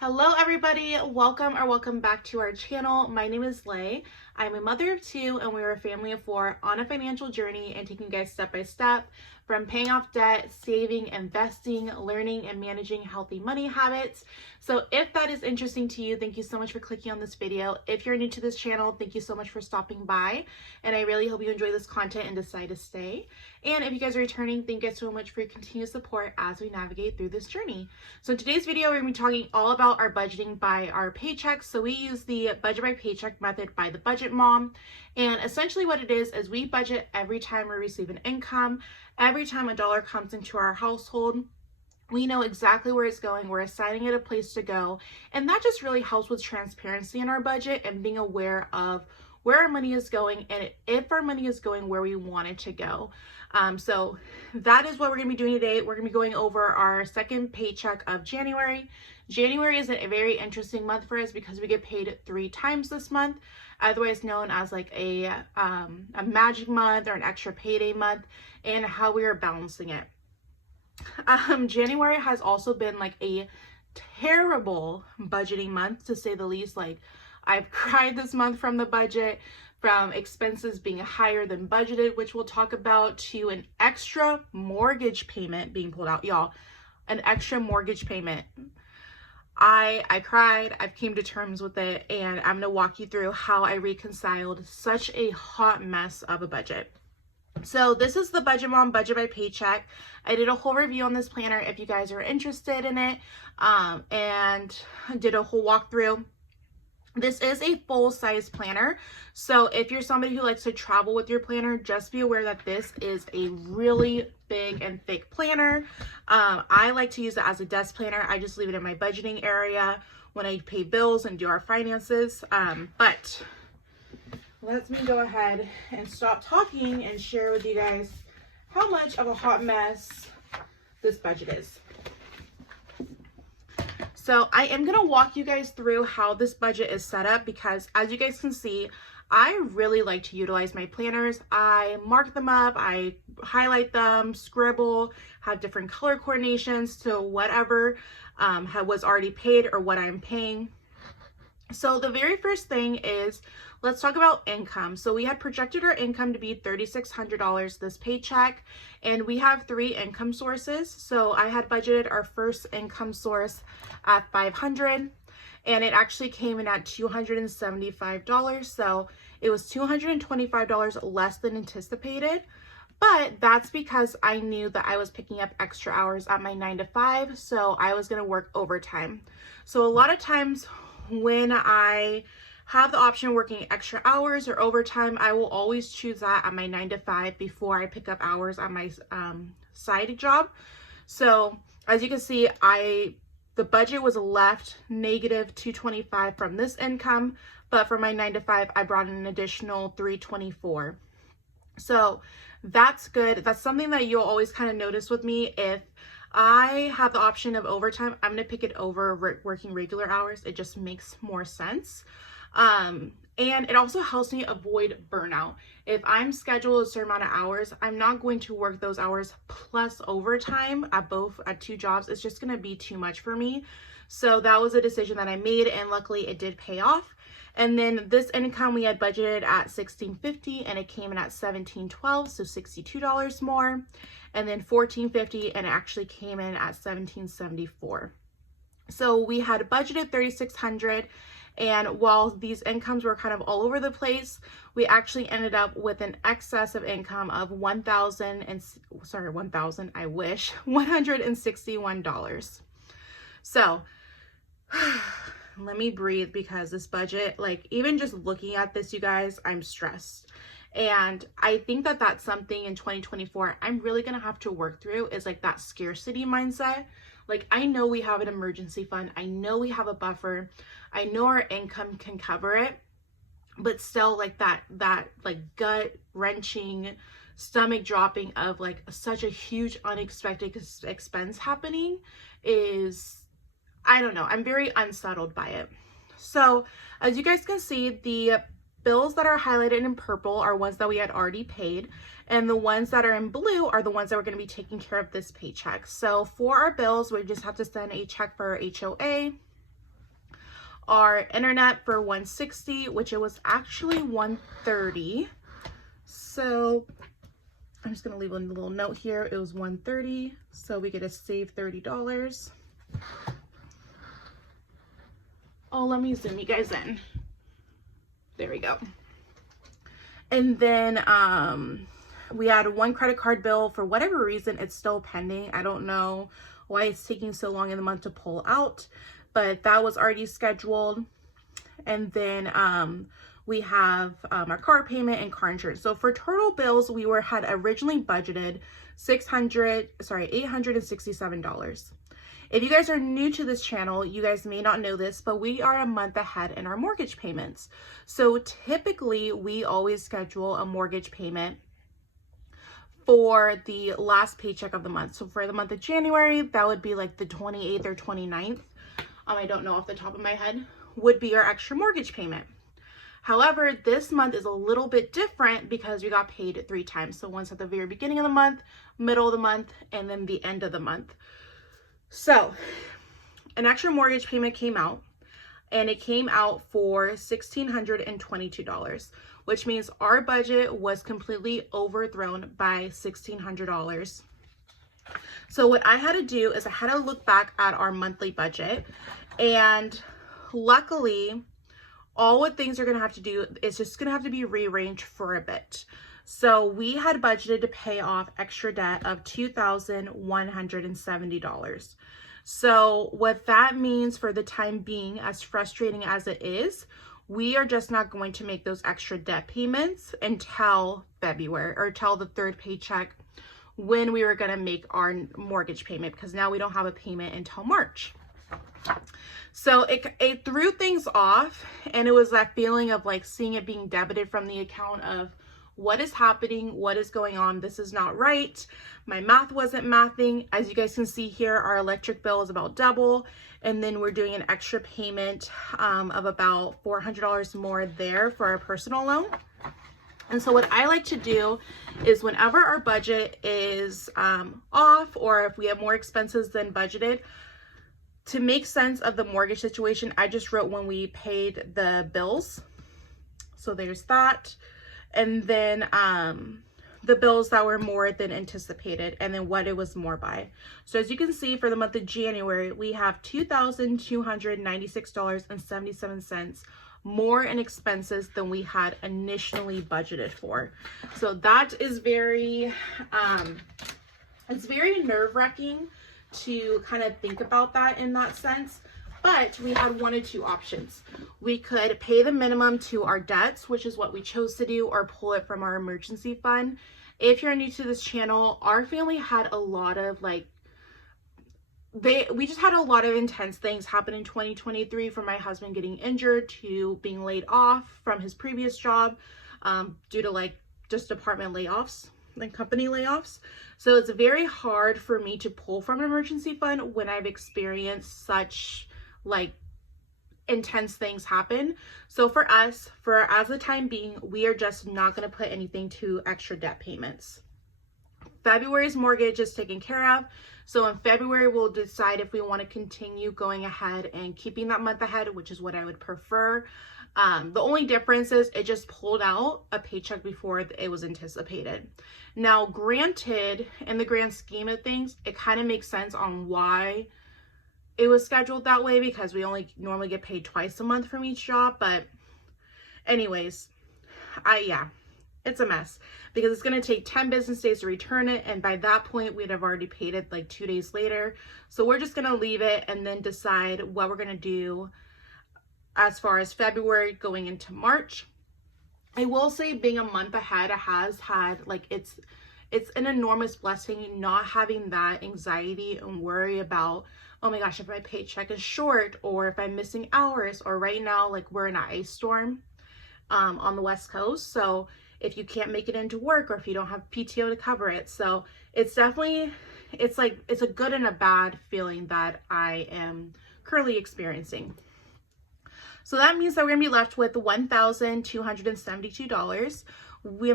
Hello everybody, welcome back to our channel. My name is Lay. I'm a mother of two and we're a family of four on a financial journey and taking you guys step by step from paying off debt, saving, investing, learning, and managing healthy money habits. So if that is interesting to you, thank you so much for clicking on this video. If you're new to this channel, thank you so much for stopping by. And I really hope you enjoy this content and decide to stay. And if you guys are returning, thank you guys so much for your continued support as we navigate through this journey. So in today's video, we're going to be talking all about our budgeting by our paychecks. So we use the budget by paycheck method by the budget mom. And essentially what it is we budget every time we receive an income. Every time a dollar comes into our household, we know exactly where it's going. We're assigning it a place to go. And that just really helps with transparency in our budget and being aware of where our money is going and if our money is going where we want it to go. So that is what we're going to be doing today. We're going to be going over our second paycheck of January. January is a very interesting month for us because we get paid 3 times this month, otherwise known as like a magic month or an extra payday month, and how we are balancing it. January has also been like a terrible budgeting month, to say the least. Like, I've cried this month from the budget, from expenses being higher than budgeted, which we'll talk about, to an extra mortgage payment being pulled out. Y'all, an extra mortgage payment. I cried, I've came to terms with it, and I'm going to walk you through how I reconciled such a hot mess of a budget. So this is the Budget Mom Budget by Paycheck. I did a whole review on this planner if you guys are interested in it, and did a whole walkthrough. This is a full-size planner, so if you're somebody who likes to travel with your planner, just be aware that this is a really big and thick planner. I like to use it as a desk planner. I just leave it in my budgeting area when I pay bills and do our finances. But let me go ahead and stop talking and share with you guys how much of a hot mess this budget is. So I am going to walk you guys through how this budget is set up because, as you guys can see, I really like to utilize my planners. I mark them up, I highlight them, scribble, have different color coordinations to whatever was already paid or what I'm paying. So the very first thing is, let's talk about income. So we had projected our income to be $3,600 this paycheck, and we have 3 income sources. So I had budgeted our first income source at $500, and it actually came in at $275. So it was $225 less than anticipated. But that's because I knew that I was picking up extra hours at my 9 to 5, so I was going to work overtime. So a lot of times when I have the option of working extra hours or overtime, I will always choose that at my 9 to 5 before I pick up hours on my side job. So as you can see, the budget was left negative $225 from this income, but for my 9 to 5, I brought in an additional $324. So that's good. That's something that you'll always kind of notice with me. If I have the option of overtime, I'm going to pick it over working regular hours. It just makes more sense. And it also helps me avoid burnout. If I'm scheduled a certain amount of hours, I'm not going to work those hours plus overtime at 2 jobs. It's just going to be too much for me. So that was a decision that I made, and luckily it did pay off. And then this income we had budgeted at $1,650, and it came in at $1,712, so $62 more. And then $1,450, and it actually came in at $1,774. So we had budgeted $3,600, and while these incomes were kind of all over the place, we actually ended up with an excess of income of $161. So let me breathe, because this budget, like, even just looking at this, you guys, I'm stressed. And I think that that's something in 2024 I'm really gonna have to work through, is like that scarcity mindset. Like, I know we have an emergency fund, I know we have a buffer, I know our income can cover it, but still, like that like gut wrenching, stomach dropping of like such a huge unexpected expense happening is, I don't know, I'm very unsettled by it. So as you guys can see, the bills that are highlighted in purple are ones that we had already paid, and the ones that are in blue are the ones that we're going to be taking care of this paycheck. So for our bills, we just have to send a check for our HOA, our internet for $160, which it was actually $130. So I'm just gonna leave a little note here. It was $130, so we get to save $30. Oh, let me zoom you guys in. There we go. And then we had one credit card bill. For whatever reason, it's still pending. I don't know why it's taking so long in the month to pull out, but that was already scheduled. And then we have our car payment and car insurance. So for total bills, we had originally budgeted $867. If you guys are new to this channel, you guys may not know this, but we are a month ahead in our mortgage payments. So typically we always schedule a mortgage payment for the last paycheck of the month. So for the month of January, that would be like the 28th or 29th. I don't know off the top of my head, would be our extra mortgage payment. However, this month is a little bit different because we got paid 3 times. So once at the very beginning of the month, middle of the month, and then the end of the month. So an extra mortgage payment came out, and it came out for $1,622, which means our budget was completely overthrown by $1,600. So what I had to do is I had to look back at our monthly budget, and luckily all what things are going to have to do is just going to have to be rearranged for a bit. So we had budgeted to pay off extra debt of $2,170. So what that means for the time being, as frustrating as it is, we are just not going to make those extra debt payments until February, or till the 3rd paycheck, when we were going to make our mortgage payment, because now we don't have a payment until March. So it threw things off, and it was that feeling of like seeing it being debited from the account of, what is happening? What is going on? This is not right. My math wasn't mathing. As you guys can see here, our electric bill is about double. And then we're doing an extra payment of about $400 more there for our personal loan. And so what I like to do is whenever our budget is off, or if we have more expenses than budgeted, to make sense of the mortgage situation, I just wrote when we paid the bills. So there's that. And then the bills that were more than anticipated, and then what it was more by. So as you can see, for the month of January, we have $2,296.77 more in expenses than we had initially budgeted for. So that is very, it's very nerve-wracking to kind of think about that in that sense. But we had one of two options. We could pay the minimum to our debts, which is what we chose to do, or pull it from our emergency fund. If you're new to this channel, our family had a lot of we just had a lot of intense things happen in 2023, from my husband getting injured to being laid off from his previous job due to just department layoffs and company layoffs. So it's very hard for me to pull from an emergency fund when I've experienced such intense things happen. So for us, as the time being, we are just not going to put anything to extra debt payments. February's mortgage is taken care of. So in February, we'll decide if we want to continue going ahead and keeping that month ahead, which is what I would prefer. The only difference is it just pulled out a paycheck before it was anticipated. Now, granted, in the grand scheme of things, it kind of makes sense on why it was scheduled that way, because we only normally get paid twice a month from each job. But anyways, it's a mess, because it's going to take 10 business days to return it, and by that point we'd have already paid it 2 days later. So we're just going to leave it and then decide what we're going to do as far as February going into March. I will say, being a month ahead has had it's an enormous blessing not having that anxiety and worry about, oh my gosh, if my paycheck is short, or if I'm missing hours, or right now we're in an ice storm on the West Coast. So if you can't make it into work, or if you don't have PTO to cover it. So it's definitely, it's a good and a bad feeling that I am currently experiencing. So that means that we're gonna be left with $1,272.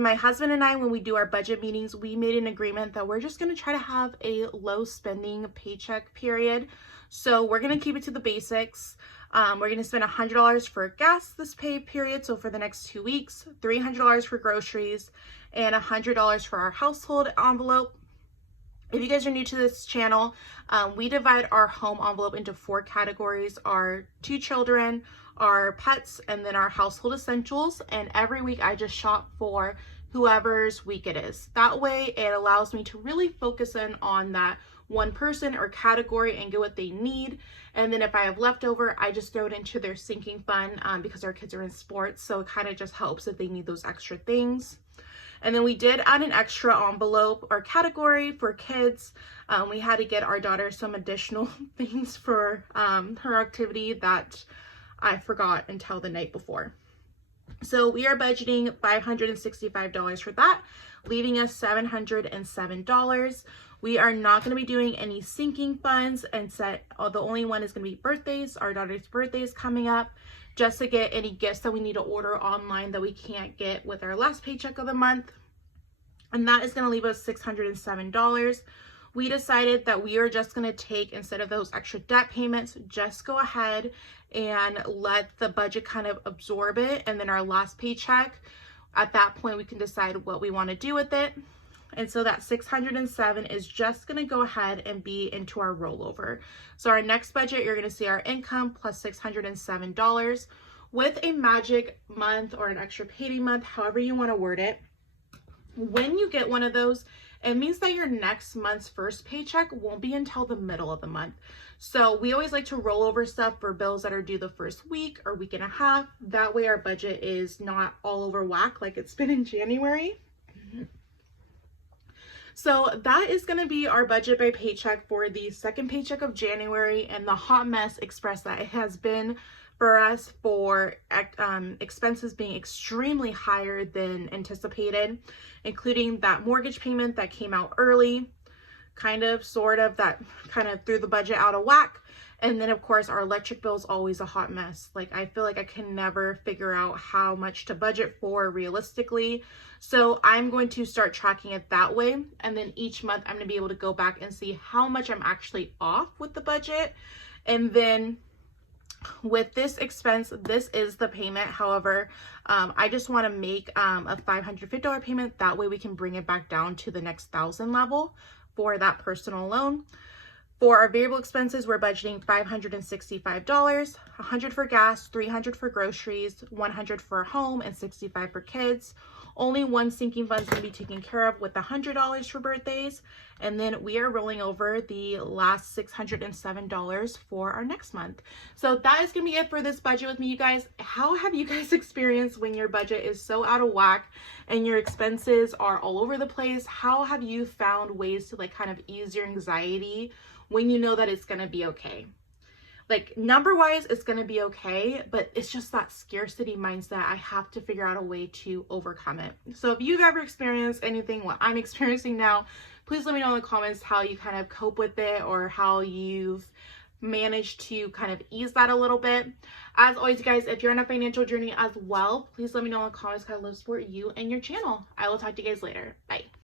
My husband and I, when we do our budget meetings, we made an agreement that we're just gonna try to have a low spending paycheck period. So we're going to keep it to the basics. We're going to spend $100 for gas this pay period. So for the next 2 weeks, $300 for groceries, and $100 for our household envelope. If you guys are new to this channel, we divide our home envelope into 4 categories: our 2 children, our pets, and then our household essentials. And every week I just shop for whoever's week it is. That way it allows me to really focus in on that one person or category and get what they need. And then if I have leftover, I just throw it into their sinking fund because our kids are in sports. So it kind of just helps if they need those extra things. And then we did add an extra envelope or category for kids. We had to get our daughter some additional things for her activity that I forgot until the night before. So we are budgeting $565 for that, leaving us $707. We are not going to be doing any sinking funds, and the only one is going to be birthdays. Our daughter's birthday is coming up, just to get any gifts that we need to order online that we can't get with our last paycheck of the month. And that is going to leave us $607. We decided that we are just going to take, instead of those extra debt payments, just go ahead and let the budget kind of absorb it. And then our last paycheck, at that point, we can decide what we want to do with it. And so that $607 is just going to go ahead and be into our rollover. So our next budget, you're going to see our income plus $607 with a magic month or an extra payday month, however you want to word it. When you get one of those, it means that your next month's first paycheck won't be until the middle of the month. So we always like to roll over stuff for bills that are due the first week or week and a half. That way our budget is not all over whack like it's been in January. So that is going to be our budget by paycheck for the second paycheck of January, and the hot mess express that it has been for us for expenses being extremely higher than anticipated, including that mortgage payment that came out early, that kind of threw the budget out of whack. And then of course our electric bill is always a hot mess. Like, I feel like I can never figure out how much to budget for realistically. So I'm going to start tracking it that way. And then each month I'm going to be able to go back and see how much I'm actually off with the budget. And then with this expense, this is the payment. However, I just want to make a $550 payment. That way we can bring it back down to the next 1,000 level for that personal loan. For our variable expenses, we're budgeting $565, $100 for gas, $300 for groceries, $100 for home, and $65 for kids. Only one sinking fund is going to be taken care of with $100 for birthdays. And then we are rolling over the last $607 for our next month. So that is going to be it for this budget with me, you guys. How have you guys experienced when your budget is so out of whack and your expenses are all over the place? How have you found ways to kind of ease your anxiety when you know that it's going to be okay? Like, number wise, it's going to be okay, but it's just that scarcity mindset. I have to figure out a way to overcome it. So if you've ever experienced anything what I'm experiencing now, please let me know in the comments how you kind of cope with it, or how you've managed to kind of ease that a little bit. As always, guys, if you're on a financial journey as well, please let me know in the comments, because I love to support you and your channel. I will talk to you guys later. Bye.